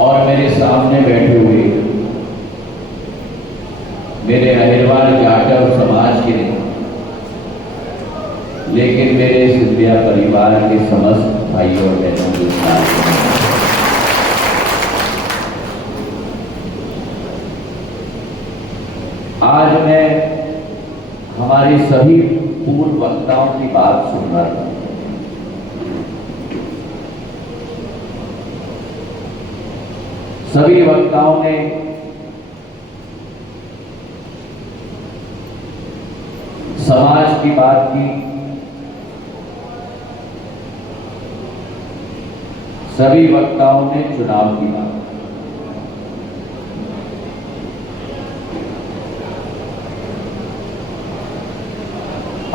और मेरे सामने बैठे हुए मेरे अहिरवार जाटव समाज के नहीं, लेकिन मेरे सिंधिया परिवार के समस्त भाइयों और बहनों के साथ आज मैं हमारे सभी पूर्व वक्ताओं की बात सुन रहा था। सभी वक्ताओं ने समाज की बात की, सभी वक्ताओं ने चुनाव की बात।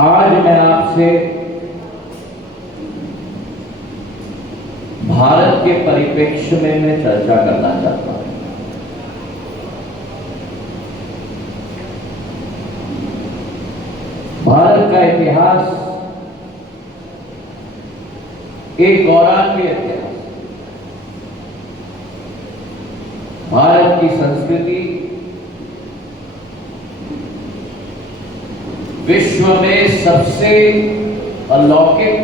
आज मैं आपसे भारत के परिप्रेक्ष्य में मैं चर्चा करना चाहता हूं। भारत का इतिहास एक गौरवान्वित इतिहास। भारत की संस्कृति विश्व में सबसे अलौकिक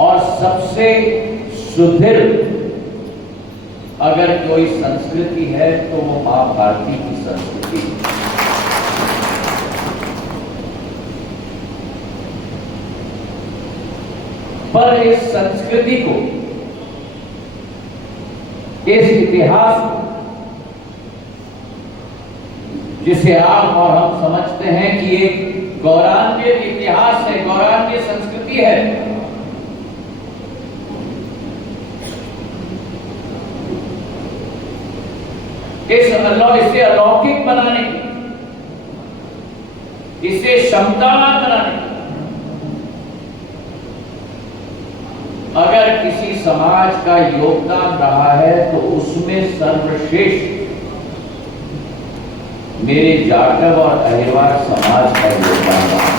और सबसे सुदृढ़ अगर कोई संस्कृति है तो वो मां भारती की संस्कृति है। पर इस संस्कृति को, इस इतिहास को, जिसे आप और हम समझते हैं कि एक गौरवान्वित इतिहास है, गौरवान्वित संस्कृति है, इसे अलौकिक बनाने की, इसे क्षमतावान बनाने की, अगर किसी समाज का योगदान रहा है तो उसमें सर्वश्रेष्ठ मेरे जाटव और अहिरवार समाज का योगदान रहा।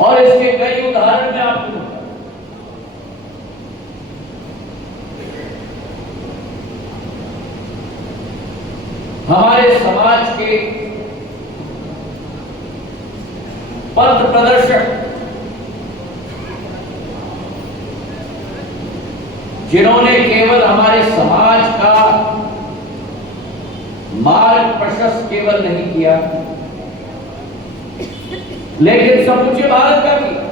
और इसके कई उदाहरण मैं आपको दूंगा। हमारे समाज के पथ प्रदर्शक, जिन्होंने केवल हमारे समाज का मार्ग प्रशस्त केवल नहीं किया, लेकिन समूचे भारत का किया।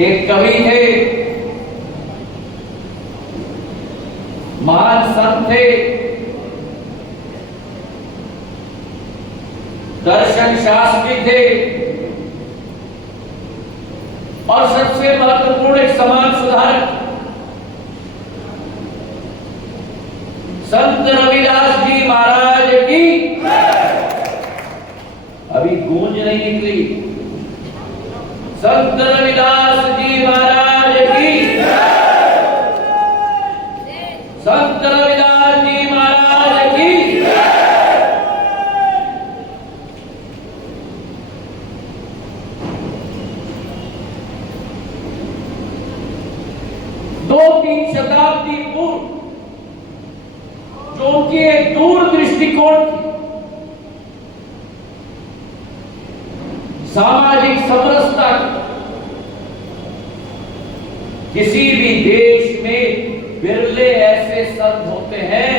एक कवि थे, महान संत थे, दर्शन शास्त्री थे, और सबसे महत्वपूर्ण एक समाज सुधारक संत रविदास जी महाराज की। अभी गूंज नहीं निकली। संत रविदास जी महाराज की, संत रविदास जी महाराज की। दो तीन शताब्दी पूर्व जो उनकी एक दूर दृष्टिकोण थी, सामाजिक समरसता, किसी भी देश में बिरले ऐसे संत होते हैं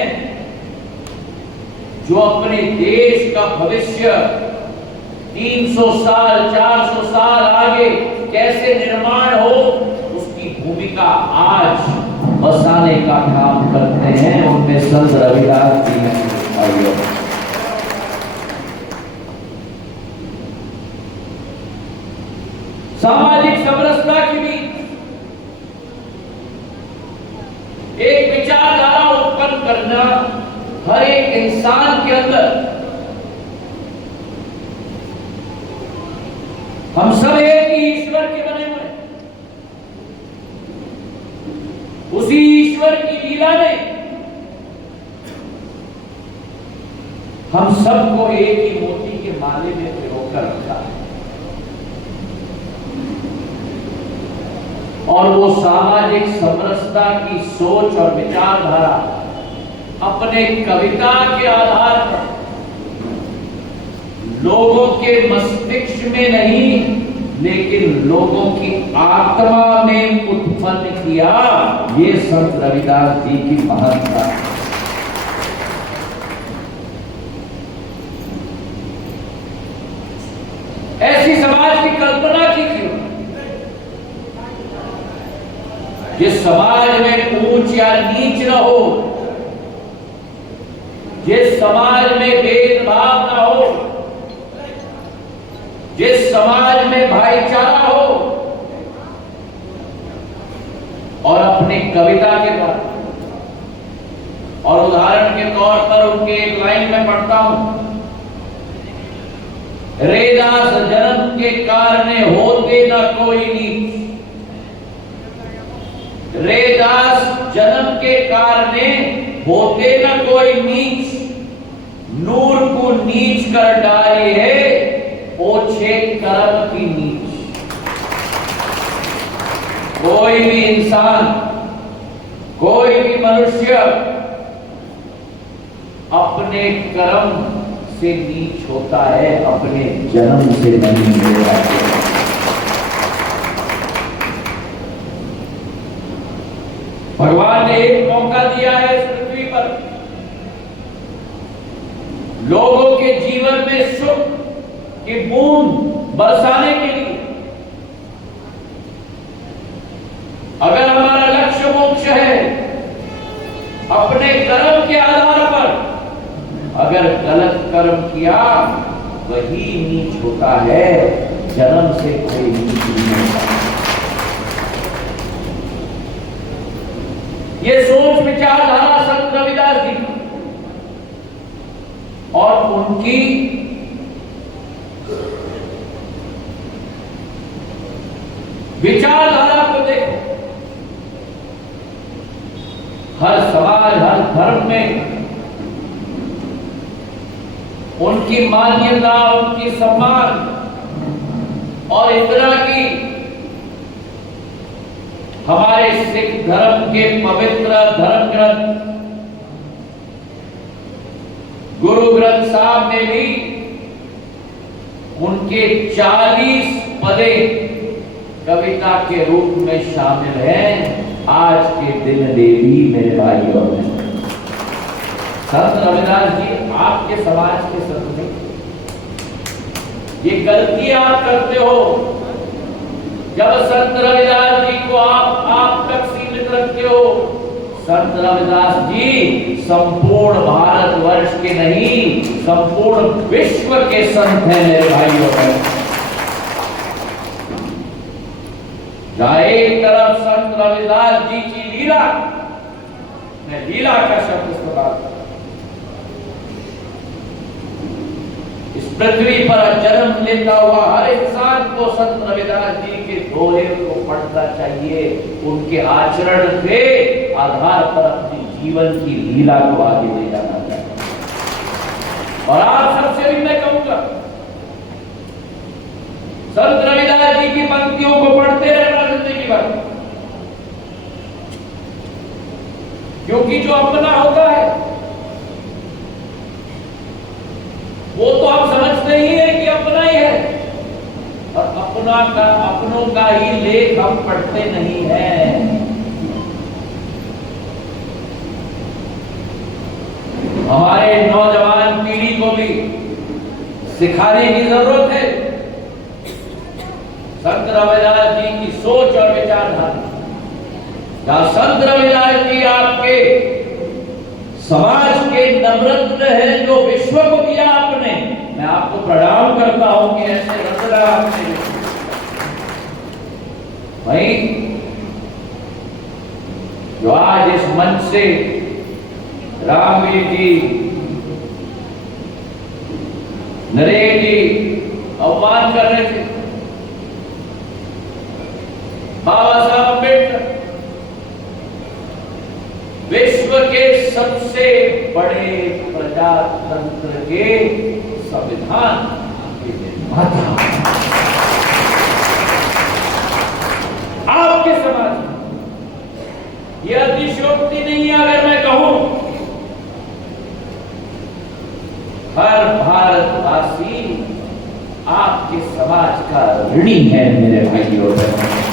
जो अपने देश का भविष्य 300 साल 400 साल आगे कैसे निर्माण हो उसकी भूमिका आज बसाने का काम करते हैं। उनमें संत रविदास जी हैं। सामाजिक समरसता की भी एक विचारधारा उत्पन्न करना हर एक इंसान के अंदर। हम सब एक ही ईश्वर के बने हुए, उसी ईश्वर की लीला ने हम सबको एक ही मोती के माले में पिरोकर रखा है। और वो सामाजिक समरसता की सोच और विचारधारा अपने कविता के आधार पर लोगों के मस्तिष्क में नहीं लेकिन लोगों की आत्मा में उत्पन्न किया। ये संत रविदास जी की महत्ता है। ऐसी समाज की कल्पना की थी जिस समाज में ऊंच या नीच न हो, जिस समाज में भेदभाव न हो, जिस समाज में भाईचारा हो। और अपनी कविता के द्वारा और उदाहरण के तौर पर उनके एक लाइन में पढ़ता हूं, रेदास जन्म के कारणे होते न कोई नीच, रेदास जन्म के कारणे होते न कोई नीच, नूर को नीच कर डाली है ओछे कर्म की नीच। कोई भी इंसान, कोई भी मनुष्य अपने कर्म से नीच होता है, अपने जन्म से नहीं होता है। भगवान ने एक मौका दिया है इस पृथ्वी पर लोगों के जीवन में सुख की बूंद बरसाने के लिए। अगर हमारा लक्ष्य मोक्ष है, अपने कर्म के आधार पर अगर गलत कर्म किया वही नीच होता है, जन्म से कोई नीच नहीं होता। ये सोच विचारधारा संत रविदास जी और उनकी विचारधारा को देखो। हर समाज, हर धर्म में उनकी मान्यता, उनकी सम्मान और इतना की हमारे सिख धर्म के पवित्र धर्म ग्रंथ गुरु ग्रंथ साहब में भी उनके 40 पदे कविता के रूप में शामिल हैं। आज के दिन देवी मेरे भाई और बहनों, संत रविदास जी आपके समाज के संत हैं। ये गलती आप करते हो जब संत रविदास जी को आप तक सीमित रखते हो। संत रविदास जी संपूर्ण भारतवर्ष के नहीं, संपूर्ण विश्व के संत हैं मेरे भाई और बहनों। जहां एक तरफ संत रविदास जी की लीला, मैं लीला का शब्द इस्तेमाल कर रहा हूं, इस पृथ्वी पर जन्म लेता हुआ हर इंसान को संत रविदास जी के दोहे को पढ़ना चाहिए। उनके आचरण के आधार पर अपने जीवन की लीला को आगे ले जाना चाहिए। और आप सबसे भी मैं कहूंगा, संत रविदास जी की पंक्तियों को पढ़ते रहना जिंदगी भर, क्योंकि जो अपना होता है वो तो आप समझते ही है कि अपना ही है, और अपनों का ही लेख हम पढ़ते नहीं हैं। हमारे नौजवान पीढ़ी को भी सिखाने की जरूरत है संत रविदास जी की सोच और विचारधारा। जहां संत रविदास जी आपके समाज के नवरत्न है जो विश्व को दिया आपने, मैं आपको प्रणाम करता हूं कि ऐसे रत्न आपने। भाई जो आज इस मंच से रामवीर जी, नरेश जी अवमान कर रहे थे, बाबा साहब अम्बेडकर विश्व के सबसे बड़े प्रजातंत्र के संविधान के निर्माता आपके समाज में। यह अतिशयोक्ति नहीं है अगर मैं कहूं हर भारतवासी आपके समाज का ऋणी है मेरे भाइयों और बहनों।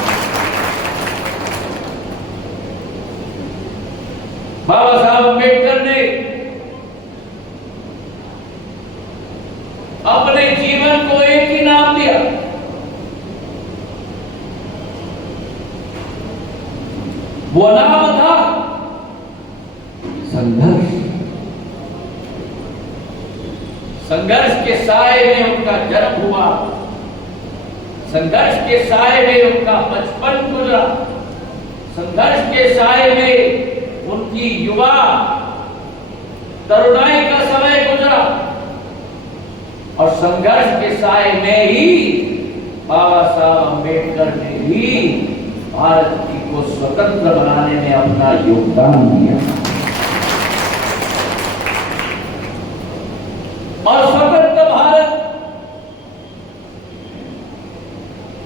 बाबा साहब अम्बेडकर ने अपने जीवन को एक ही नाम दिया, वो नाम था संघर्ष। संघर्ष के साए में उनका जन्म हुआ, संघर्ष के साए में उनका बचपन गुजरा, संघर्ष के साए में उनकी युवा तरुणाई का समय गुजरा और संघर्ष के साए में ही बाबा साहब अम्बेडकर ने भी भारत को स्वतंत्र बनाने में अपना योगदान दिया। और स्वतंत्र भारत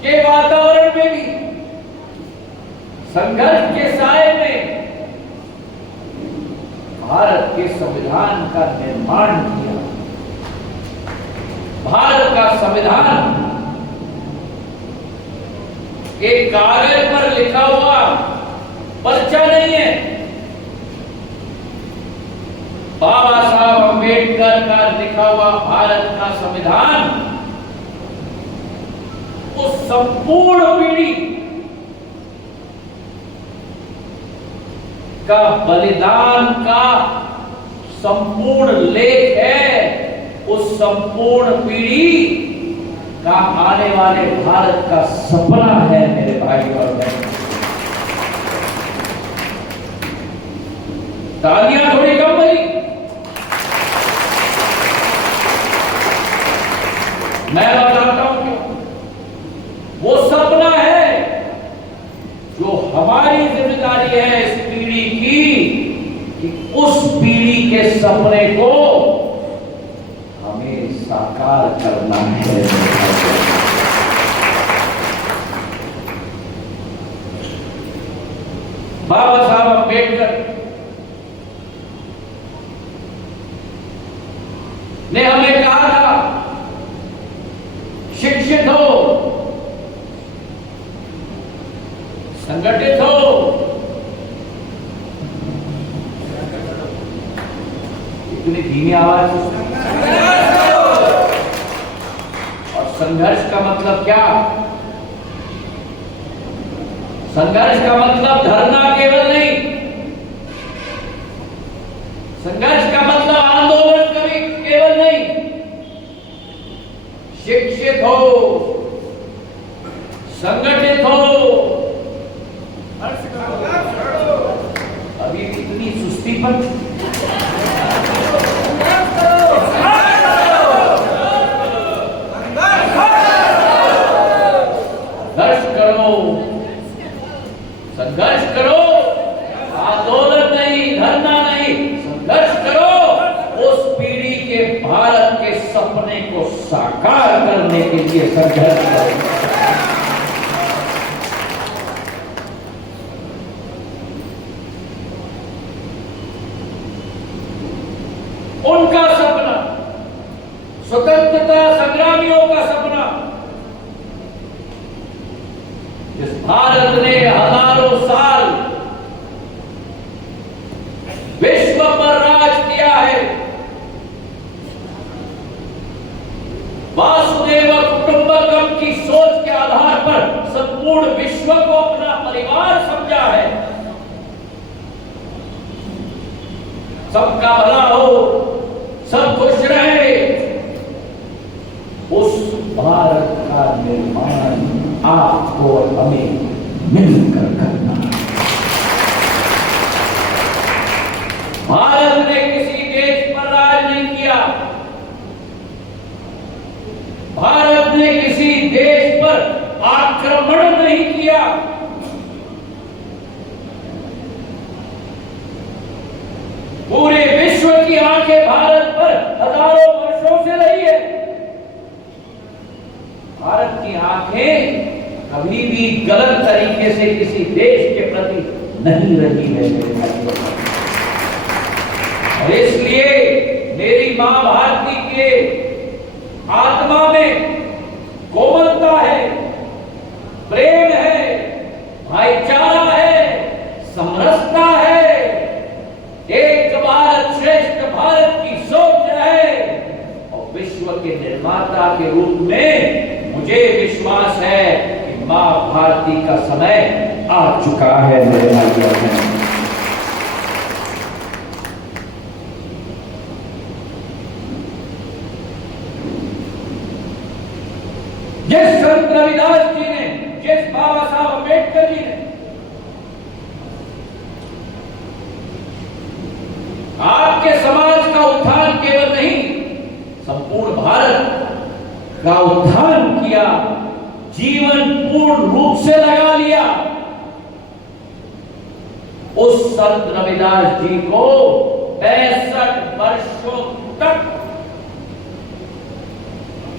के वातावरण में भी संघर्ष के साए में भारत के संविधान का निर्माण किया। भारत का संविधान एक कागज पर लिखा हुआ पर्चा नहीं है। बाबा साहब अम्बेडकर का लिखा हुआ भारत का संविधान उस संपूर्ण पीढ़ी का बलिदान का संपूर्ण लेख है। उस संपूर्ण पीढ़ी का आने वाले भारत का सपना है मेरे भाई और बहन। तालियां थोड़ी कम बनी। मैं बताता हूं क्यों। वो सपना है जो हमारी जिम्मेदारी है इस पीढ़ी की कि उस पीढ़ी के सपने को हमें साकार करना है। बाबा साहब अम्बेडकर ने हमें कहा था शिक्षित हो, संगठित हो, इतनी धीमी आवाज। और संघर्ष का मतलब क्या? संघर्ष का मतलब धरना केवल नहीं, संघर्ष का मतलब आंदोलन कभी केवल नहीं। शिक्षित हो, संगठित हो। अभी इतनी सुस्ती पर संघर्ष करो, आंदोलन नहीं, धरना नहीं, संघर्ष करो। उस पीढ़ी के भारत के सपने को साकार करने के लिए संघर्ष करो। उनका सपना, स्वतंत्रता संग्रामियों का सपना, इस भारत ने हजारों साल विश्व पर राज किया है। वासुदेव कुटुंबकम की सोच के आधार पर संपूर्ण विश्व को अपना परिवार समझा है। सबका भला हो, सब खुश रहे। उस भारत का निर्माण आपको और हमें मिलकर करना। भारत ने किसी देश पर राज नहीं किया, भारत ने किसी देश पर आक्रमण नहीं किया। पूरे विश्व की आंखें भारत पर हजारों वर्षों से रही है। भारत की आंखें कभी भी गलत तरीके से किसी देश के प्रति नहीं रही है। और इसलिए मेरी मां भारती के आत्मा में कोमलता है, प्रेम है, भाईचारा है, समरसता है, एक भारत श्रेष्ठ भारत की सोच है। और विश्व के निर्माता के रूप में मुझे विश्वास है कि मां भारती का समय आ चुका है। मेरे भाइयों बहनों, जिस संत रविदास जी ने, जिस बाबा साहब अम्बेडकर जी ने आपके समाज का उत्थान केवल नहीं, संपूर्ण भारत का उत्थान किया, जीवन पूर्ण रूप से लगा लिया, उस संत रविदास जी को 65 वर्षों तक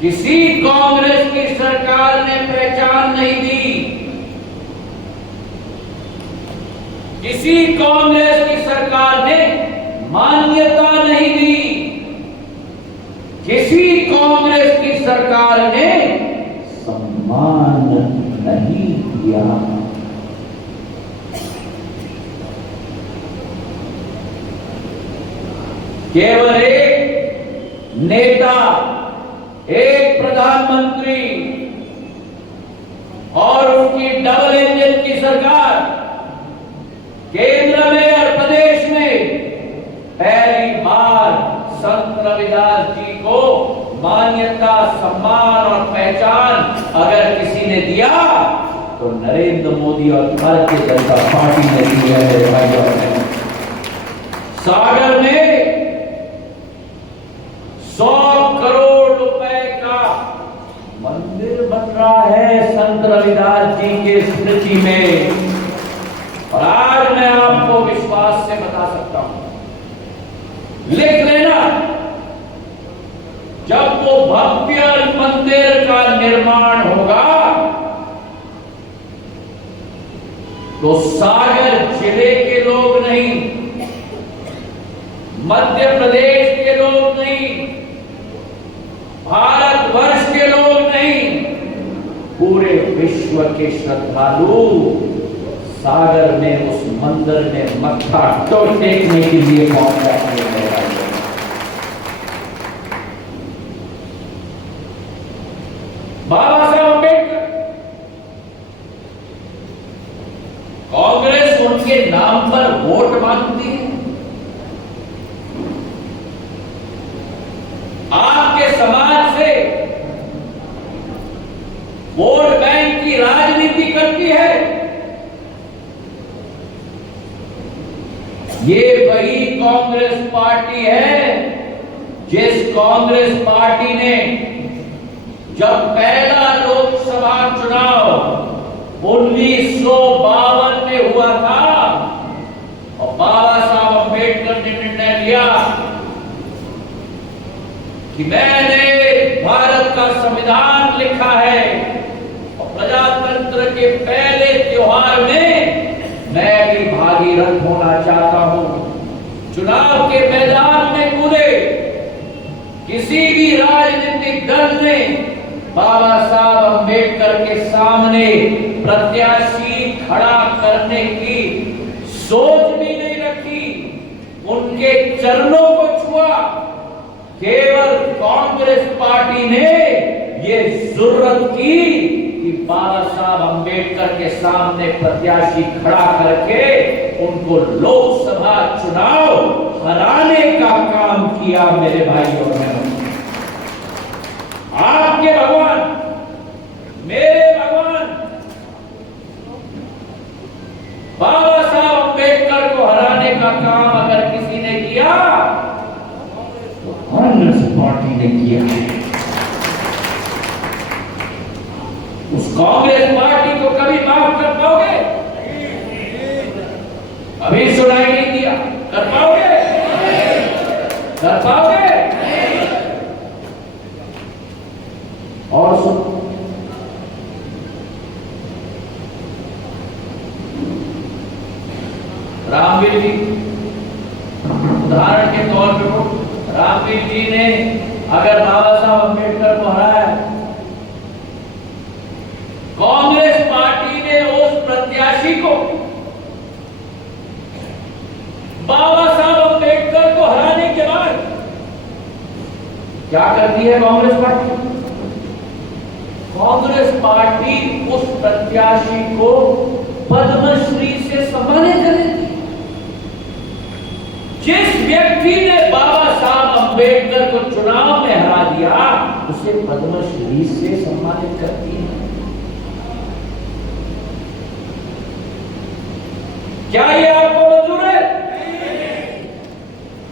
किसी कांग्रेस की सरकार ने पहचान नहीं दी, किसी कांग्रेस की सरकार ने मान्यता नहीं दी, किसी कांग्रेस की सरकार ने सम्मान नहीं दिया। केवल एक नेता, एक प्रधानमंत्री और उसकी डबल इंजन की सरकार केंद्र में और प्रदेश में पहली बार संत रविदास जी को मान्यता, सम्मान और पहचान अगर किसी ने दिया तो नरेंद्र मोदी और भारतीय जनता पार्टी ने दी है। मेरे भाइयों बहनों, सागर में 100 करोड़ रुपए का मंदिर बन रहा है संत रविदास जी के स्मृति में। और आज मैं आपको विश्वास से बता सकता हूं, लिख लेना, जब वो भव्य मंदिर का निर्माण होगा तो सागर जिले के लोग नहीं, मध्य प्रदेश के लोग नहीं, भारतवर्ष के लोग नहीं, पूरे विश्व के श्रद्धालु सागर में उस मंदिर में मत्था टेकने के लिए पहुंच जाते हैं। बाबा साहब अम्बेडकर, कांग्रेस उनके नाम पर वोट मांगती है। आपके समाज से वोट बैंक की राजनीति करती है। ये वही कांग्रेस पार्टी है जिस कांग्रेस पार्टी ने जब पहला लोकसभा चुनाव 1952 में हुआ था और बाबा साहब अम्बेडकर ने निर्णय लिया कि मैंने भारत का संविधान लिखा है और प्रजातंत्र के पहले त्योहार में मैं भी भागीरथ होना चाहता हूं। चुनाव के मैदान में कूदे किसी भी राजनीतिक दल ने बाबा साहब अम्बेडकर के सामने प्रत्याशी खड़ा करने की सोच भी नहीं रखी, उनके चरणों को छुआ। केवल कांग्रेस पार्टी ने ये जुर्रत की कि बाबा साहब अम्बेडकर के सामने प्रत्याशी खड़ा करके उनको लोकसभा चुनाव हराने का काम किया। मेरे भाइयों और बहनों, आपके भगवान, मेरे भगवान बाबा साहब अम्बेडकर को हराने का काम अगर किसी ने किया तो कांग्रेस पार्टी ने किया है। उस कांग्रेस पार्टी को कभी माफ कर पाओगे? अभी सुनाई नहीं दिया, कर पाओगे? रामवीर जी, उदाहरण के तौर पर रामवीर जी ने अगर बाबा साहब अम्बेडकर को हराया, कांग्रेस पार्टी ने उस प्रत्याशी को, बाबा साहब अम्बेडकर को हराने के बाद क्या करती है कांग्रेस पार्टी? कांग्रेस पार्टी उस प्रत्याशी को पद्मश्री से सम्मानित करेगी। जिस व्यक्ति ने बाबा साहब अम्बेडकर को चुनाव में हरा दिया, उसे पद्मश्री से सम्मानित करती है। क्या ये आपको मंजूर है?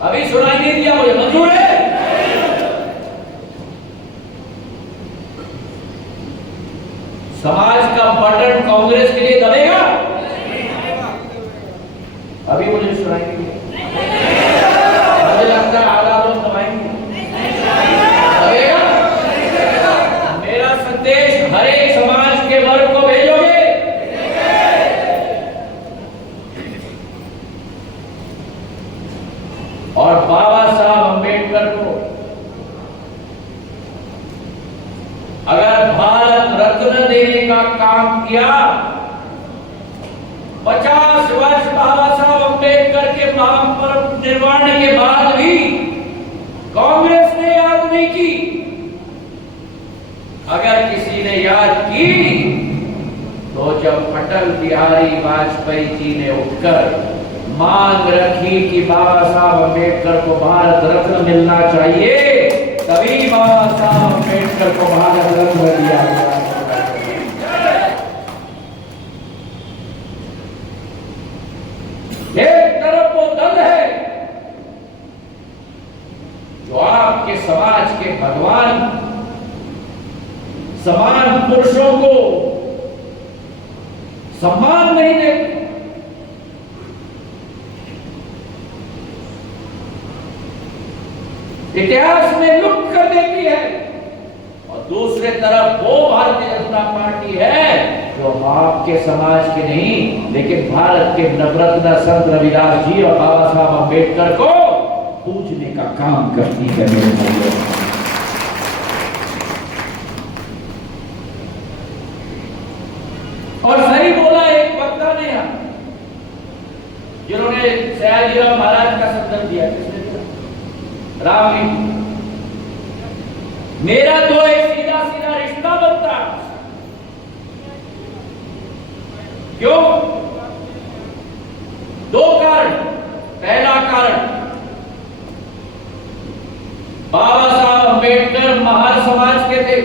अभी सुनाई नहीं दिया मुझे, मंजूर है? समाज का बटन कांग्रेस के लिए दबेगा? अभी मुझे सुनाई नहीं दिया, मुझे लगता है आधा लोग दबाएंगे। दबेगा? मेरा संदेश हर एक समाज के वर्ग को भेजोगे? और बाबा साहब अम्बेडकर को अगर भारत रत्न देने का काम किया, 50 वर्ष बाबा साहब अम्बेडकर के महापरिनिर्वाण के बाद भी कांग्रेस ने याद नहीं की। अगर किसी ने याद की तो जब अटल बिहारी वाजपेयी जी ने उठकर मांग रखी कि बाबा साहब अम्बेडकर को भारत रत्न मिलना चाहिए, तभी बाबा साहब अम्बेडकर को भारत रत्न दिया गया। एक तरफ वो दल है जो आपके समाज के भगवान, समान पुरुषों को सम्मान नहीं देते, इतिहास में लुप्त कर देती है, और दूसरे तरफ वो भारतीय जनता पार्टी है जो आपके समाज के नहीं, लेकिन भारत के नवरत्न संत रविदास जी और बाबा साहब अम्बेडकर को पूजने का काम करती है। मेरे भाइयों, और सही बोला एक वक्ता ने यहां, जिन्होंने सयाजीराव महाराज का संदर्भ दिया, रामवीर, मेरा तो एक सीधा सीधा रिश्ता बनता। क्यों? दो कारण। पहला कारण, बाबा साहब अम्बेडकर महार समाज के थे।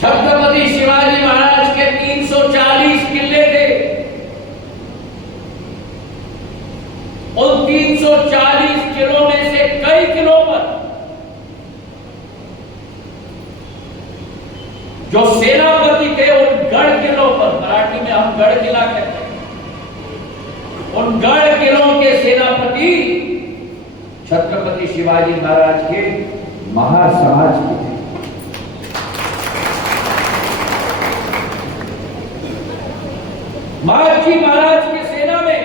छत्रपति शिवाजी महाराज के 340 किले थे। उन 340 किलों में से कई किलों पर जो सेनापति थे, उन गढ़ किलों पर, मराठी में हम गढ़ किला कहते हैं, उन गढ़ किलों के सेनापति छत्रपति शिवाजी महाराज के महार समाज के थे। महाराजी महाराज की सेना में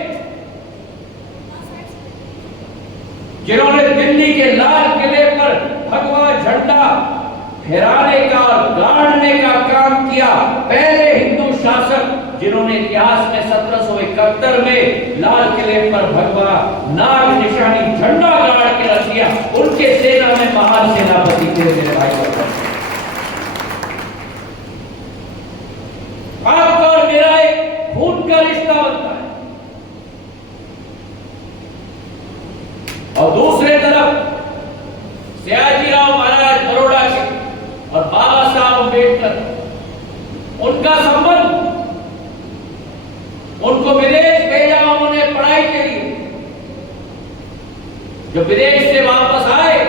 जिन्होंने दिल्ली के लाल किले पर भगवा झंडा फहराने का और गाड़ने का काम किया, पहले हिंदू शासक जिन्होंने इतिहास में 1771 में लाल किले पर भगवा नाग निशानी झंडा गाड़ के रख दिया, उनके सेना में महान सेनापति थे। मेरे भाई, आपका और मेरा एक खून का रिश्ता बनता है। और दूसरे तरफ सयाजीराव महाराज बड़ौदा के और बाबा साहब अम्बेडकर, उनका संबंध, उनको विदेश भेजा उन्होंने पढ़ाई के लिए। जब विदेश से वापस आए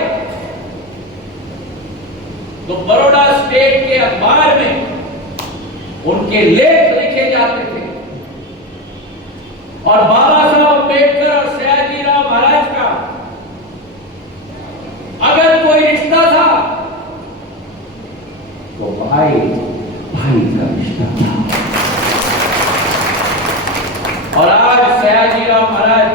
तो बड़ौदा स्टेट के अखबार में उनके लेख लिखे जाते थे, और बाबा साहब अम्बेडकर और सयाजीराव महाराज का अगर कोई रिश्ता था तो भाई भाई का रिश्ता था। और आज सयाजीराव महाराज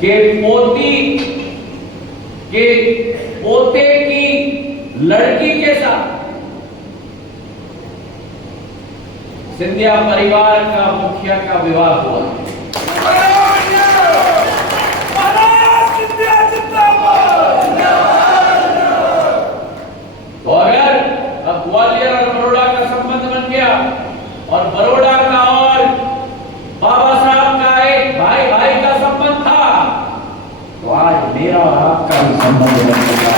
के पोते की लड़की के साथ सिंधिया परिवार का मुखिया का विवाह हुआ। तो अगर अब ग्वालियर और बड़ौदा का संबंध बन गया और बड़ौदा का और बाबा साहब का एक भाई भाई का संबंध था, तो आज मेरा और आपका भी संबंध बन गया।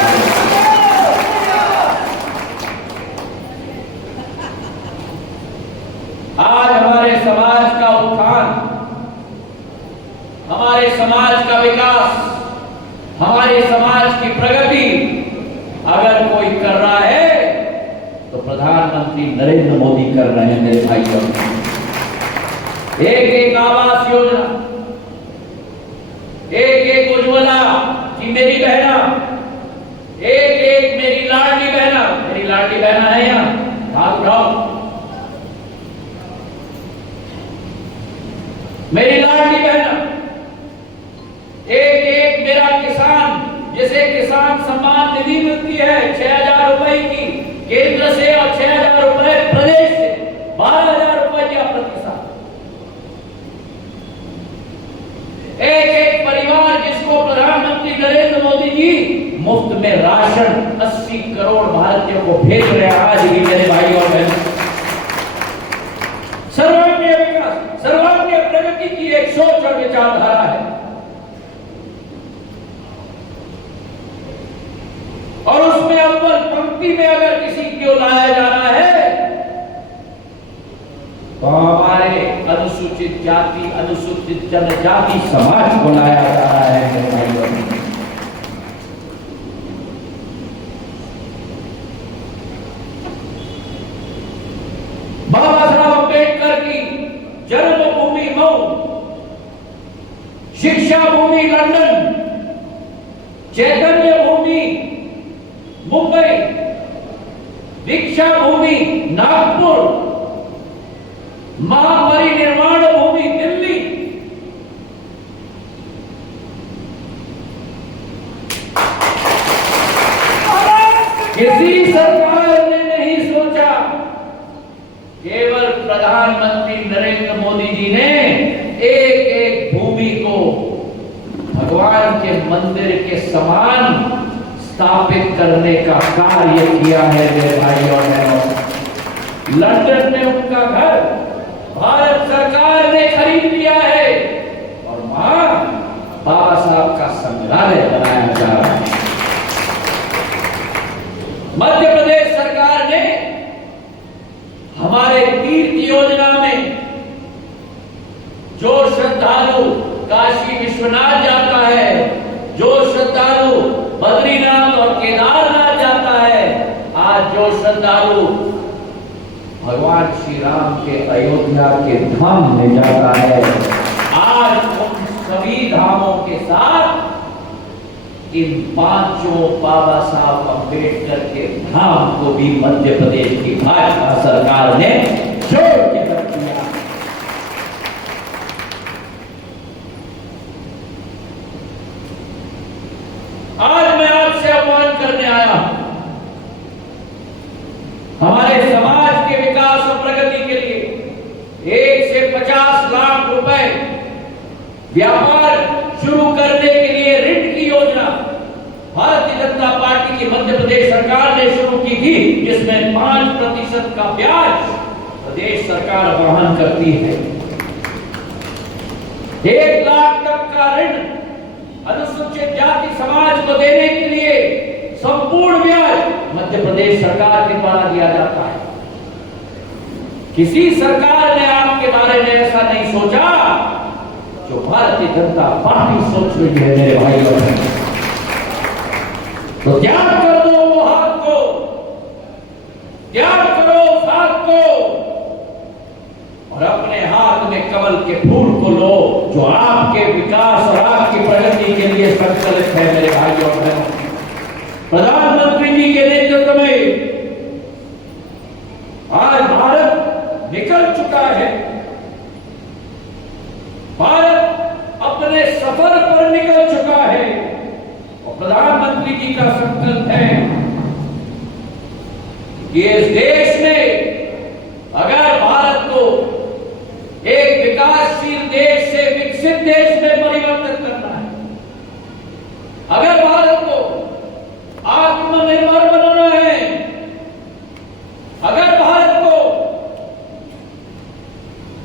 आज हमारे समाज का उत्थान, हमारे समाज का विकास, हमारे समाज की प्रगति अगर कोई कर रहा है तो प्रधानमंत्री नरेंद्र मोदी कर रहे हैं मेरे भाइयों। एक एक आवास योजना, एक एक उज्ज्वला की मेरी बहना, एक एक मेरी लाडली बहना है यहाँ, हाथ उठाओ। मेरी लाडली बहना, एक एक मेरा किसान, जिसे किसान सम्मान निधि मिलती है 6,000 रुपए की केंद्र से और 6,000 रुपए प्रदेश से, 12,000 रुपए प्रति साल। एक एक परिवार जिसको प्रधानमंत्री नरेंद्र मोदी जी मुफ्त में राशन 80 करोड़ भारतीयों को भेज रहे हैं आज भी मेरे भाई और बहन। सर्वांगीण विकास, सर्वांगीण प्रगति की एक सोच और विचारधारा है। और उसमें अव्वल पंक्ति में अगर किसी को लाया जाना है तो हमारे अनुसूचित जाति, अनुसूचित जनजाति समाज को लाया जा रहा है मेरे भाइयों। बाबा साहब अम्बेडकर की जन्मभूमि मऊ, शिक्षा भूमि लंदन, चैतन्य भूमि मुंबई, दीक्षा भूमि नागपुर, महापरिनिर्वाण भूमि दिल्ली, किसी सरकार ने नहीं सोचा, केवल प्रधानमंत्री नरेंद्र मोदी जी ने एक एक भूमि को भगवान के मंदिर के समान स्थापित करने का कार्य किया है मेरे भाई और बहनों। लंदन में उनका घर भारत सरकार ने खरीद लिया है और वहां बाबा साहब का संग्रहालय बनाया जा रहा है। मध्य प्रदेश सरकार ने हमारे तीर्थ योजना में जो श्रद्धालु काशी विश्वनाथ जाता है, जो श्रद्धालु बद्रीनाथ और केदारनाथ जाता है, आज जो श्रद्धालु भगवान श्री राम के अयोध्या के धाम में जाता है, आज उन सभी धामों के साथ इन पांचों बाबा साहब अम्बेडकर के धाम को भी मध्य प्रदेश की भाजपा सरकार ने जोड़ के रख दिया। आज मैं आपसे आह्वान करने आया हूं, हमारे समाज के विकास और प्रगति के लिए 1 से 50 लाख रुपए व्यापार शुरू करने के लिए ऋण की योजना भारतीय जनता पार्टी की मध्य प्रदेश सरकार ने शुरू की थी, जिसमें 5% का ब्याज प्रदेश सरकार वहन करती है। 1 लाख तक का ऋण अनुसूचित जाति समाज को देने के लिए संपूर्ण ब्याज मध्य प्रदेश सरकार के द्वारा दिया जाता है। किसी सरकार ने आपके बारे में ऐसा नहीं सोचा जो भारतीय जनता पार्टी सोच रही है मेरे भाई और बहन। तो त्याग कर दो वो हाथ को, त्याग करो उस हाथ को और अपने हाथ में कमल के फूल को लो जो आपके विकास और आपकी प्रगति के लिए संकल्पित है मेरे भाई और बहनों। प्रधानमंत्री जी के नेतृत्व में विकासशील देश से विकसित देश में परिवर्तित करना है। अगर भारत को आत्मनिर्भर बनाना है, अगर भारत को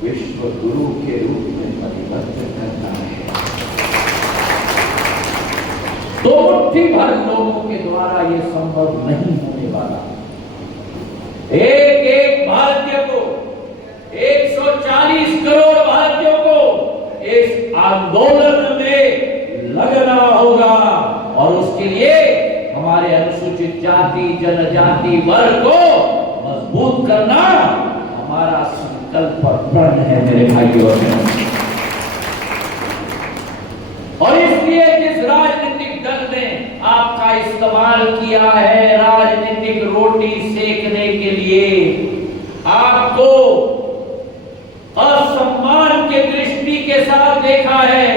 विश्व गुरु के रूप में परिवर्तित करना है, तो मुट्ठी भर लोगों के द्वारा यह संभव नहीं होने वाला। एक एक भारतीय को, 140 करोड़ भारतीयों को इस आंदोलन में लगना होगा और उसके लिए हमारे अनुसूचित जाति जनजाति वर्ग को मजबूत करना हमारा संकल्प और प्रण है मेरे भाइयों और बहनों। और इसलिए जिस राजनीतिक दल ने आपका इस्तेमाल किया है राजनीतिक रोटी सेकने के लिए, आपको असम्मान के दृष्टि के साथ देखा है,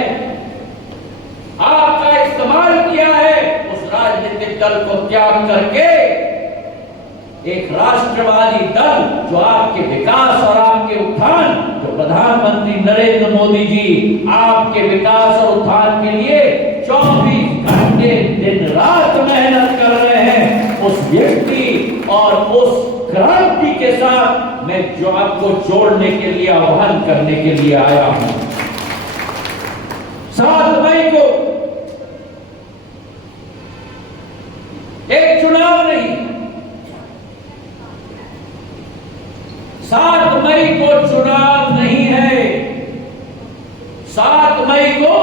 आपका इस्तेमाल किया है, उस राजनीतिक दल को त्याग करके एक राष्ट्रवादी दल जो आपके विकास और आपके उत्थान, जो प्रधानमंत्री नरेंद्र मोदी जी आपके विकास और उत्थान के लिए 24 घंटे दिन रात मेहनत कर रहे हैं, उस व्यक्ति और उस क्रांति के साथ मैं जो आपको जोड़ने के लिए आह्वान करने के लिए आया हूं। 7 मई को एक चुनाव नहीं, 7 मई को चुनाव नहीं है, 7 मई को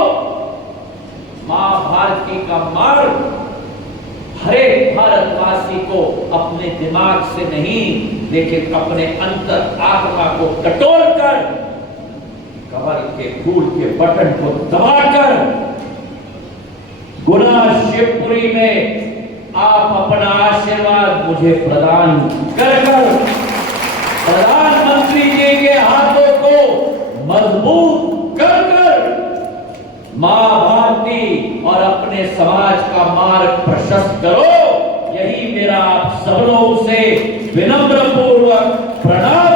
मां भारती का मार्ग हर एक भारतवासी को अपने दिमाग से नहीं लेकिन अपने अंतर आत्मा को टटोलकर कमर के फूल के बटन को दबाकर गुना शिवपुरी में आप अपना आशीर्वाद मुझे प्रदान कर प्रधानमंत्री जी के हाथों को मजबूत कर मां भारती और अपने समाज का मार्ग प्रशस्त करो। यही मेरा आप सब लोगों से विनम्र पूर्वक प्रणाम